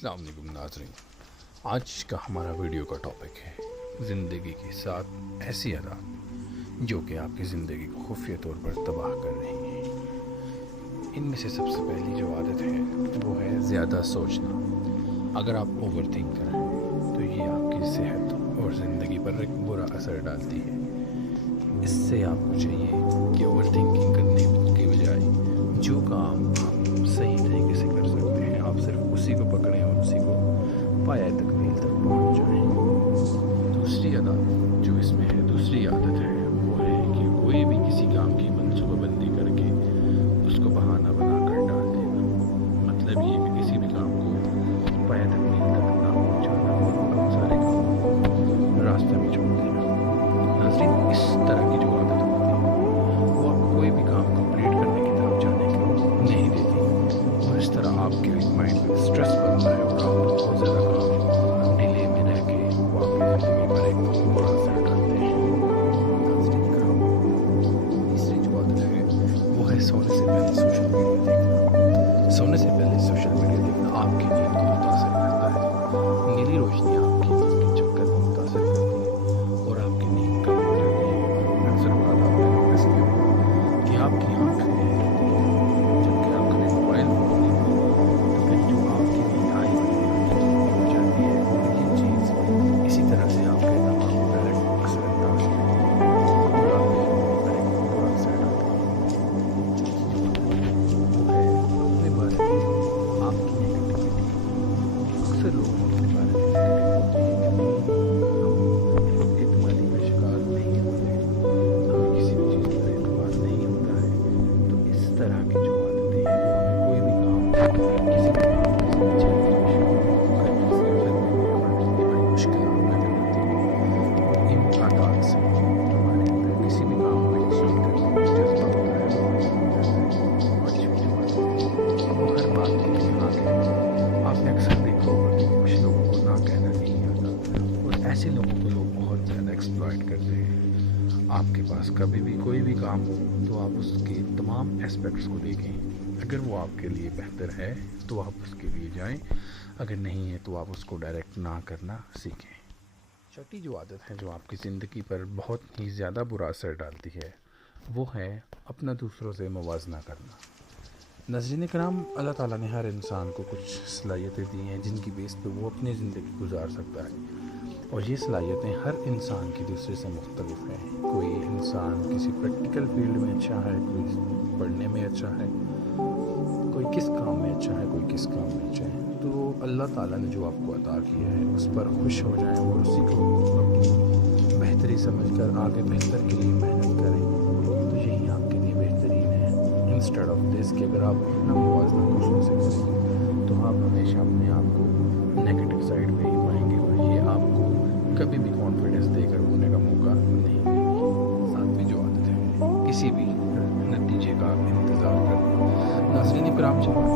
अस्सलाम वालेकुम नाज़रीन। आज का हमारा वीडियो का टॉपिक है ज़िंदगी के 7 ऐसी आदत जो कि आपकी ज़िंदगी को खुफिया तौर पर तबाह कर रही हैं। इनमें से सबसे पहली जो आदत है वो है ज़्यादा सोचना। अगर आप ओवर थिंक करें तो ये आपकी सेहत और ज़िंदगी पर एक बुरा असर डालती है। इससे आपको चाहिए कि ओवर थिंकिंग करने के बजाय जो काम आप सही तरीके से कर सकते हैं आप सिर्फ उसी को पकड़ें और उसी को पाया तकमील तक पहुंच जाएं। दूसरी आदत जो इसमें है, दूसरी आदत है वो है कि कोई भी किसी काम की मनसूबाबंदी करके उसको बहाना बनाकर डाल देना। मतलब ये कि किसी भी काम को पाया तकमील तक ना पहुंचाना और सारे काम रास्ते में छोड़ देना। नाज़रीन, इस तरह की जो आदत होती है वो आपको कोई भी काम कंप्लीट करने की तरफ जाने को नहीं देती और इस तरह आपके माइंड में स्ट्रेस बनता है और आप बहुत ज़्यादा काम डिले में रह के वो आपकी ज़िंदगी पर एक बुरा असर डालते हैं। तीसरी जो आदत है वो है सोने से पहले सोशल मीडिया देखना। सोने से पहले सोशल मीडिया देखना आपकी नींद को मुतासर करता है। नीली रोशनी आपकी नींद के चक्कर को मुतासर करती है और आपकी नींद कम हो जाती है। अक्सर बात आपने नोटिस किया होगा कि आपकी आँखें जबकि आप कभी मोबाइल फोन तो फिर जो आपकी नींद आई हो जाती है और ये चीज़ इसी तरह से आपके दिमाग को डायरेक्ट असरअंदाज करती है और आपके पर एक बुरा असर डालती है। चौथी जो वो है अपने बारे में आपकी नेगेटिविटी। अक्सर लोग अपने बारे में नेगेटिव होते हैं कि एतमादी का शिकार नहीं होते, हमें किसी भी चीज़ पर एतमाद नहीं होता है। तो इस तरह की जो आदतें हैं वो हमें कोई भी काम किसी भी काम के चैलेंज करने से करने में हमारे लिए बड़ी मुश्किल पैदा करती है। और इन आदत से हमारे अंदर किसी भी काम को यकीन करने का जज्बा होता है और पांचवी जो आदत है वो हर बात के लिए हाँ कहना। आपने अक्सर देखा होगा कि कुछ लोगों को ना कहना नहीं आता और ऐसे लोगों को लोग बहुत ज़्यादा एक्सप्लॉइट करते हैं। आपके पास कभी भी कोई भी काम हो तो आप उसके तमाम एस्पेक्ट्स को देखें। अगर वो आपके लिए बेहतर है तो आप उसके लिए जाएं, अगर नहीं है तो आप उसको डायरेक्ट ना करना सीखें। छठी जो आदत है जो आपकी ज़िंदगी पर बहुत ही ज़्यादा बुरा असर डालती है वो है अपना दूसरों से मुवाजना करना। नाज़रीन कराम, अल्लाह ताला ने हर इंसान को कुछ सलाहियतें दी हैं जिनकी बेस पे वो अपनी ज़िंदगी गुजार सकता है और ये सलाहियतें हर इंसान की दूसरे से मुख्तलिफ हैं। कोई इंसान किसी प्रैक्टिकल फील्ड में अच्छा है, कोई पढ़ने में अच्छा है, कोई किस काम में अच्छा है, कोई किस काम में अच्छा है। तो अल्लाह ताला ने जो आपको अता किया है उस पर खुश हो जाएं और उसी को अपनी बेहतरी समझकर आगे बेहतर के लिए मेहनत करें। तो यही आपके लिए बेहतरीन है। इंस्टेड ऑफ दिस कि अगर आप अपना मुवाजना दूसरों से करेंगे तो आप हमेशा अपने आप को नेगेटिव साइड पे ही पाएंगे और ये आपको कभी भी कॉन्फिडेंस देकर होने का मौका नहीं देगी। सातवीं जो आदत है किसी भी नतीजे का इंतज़ार करना। नाज़रीन कराम, जब आप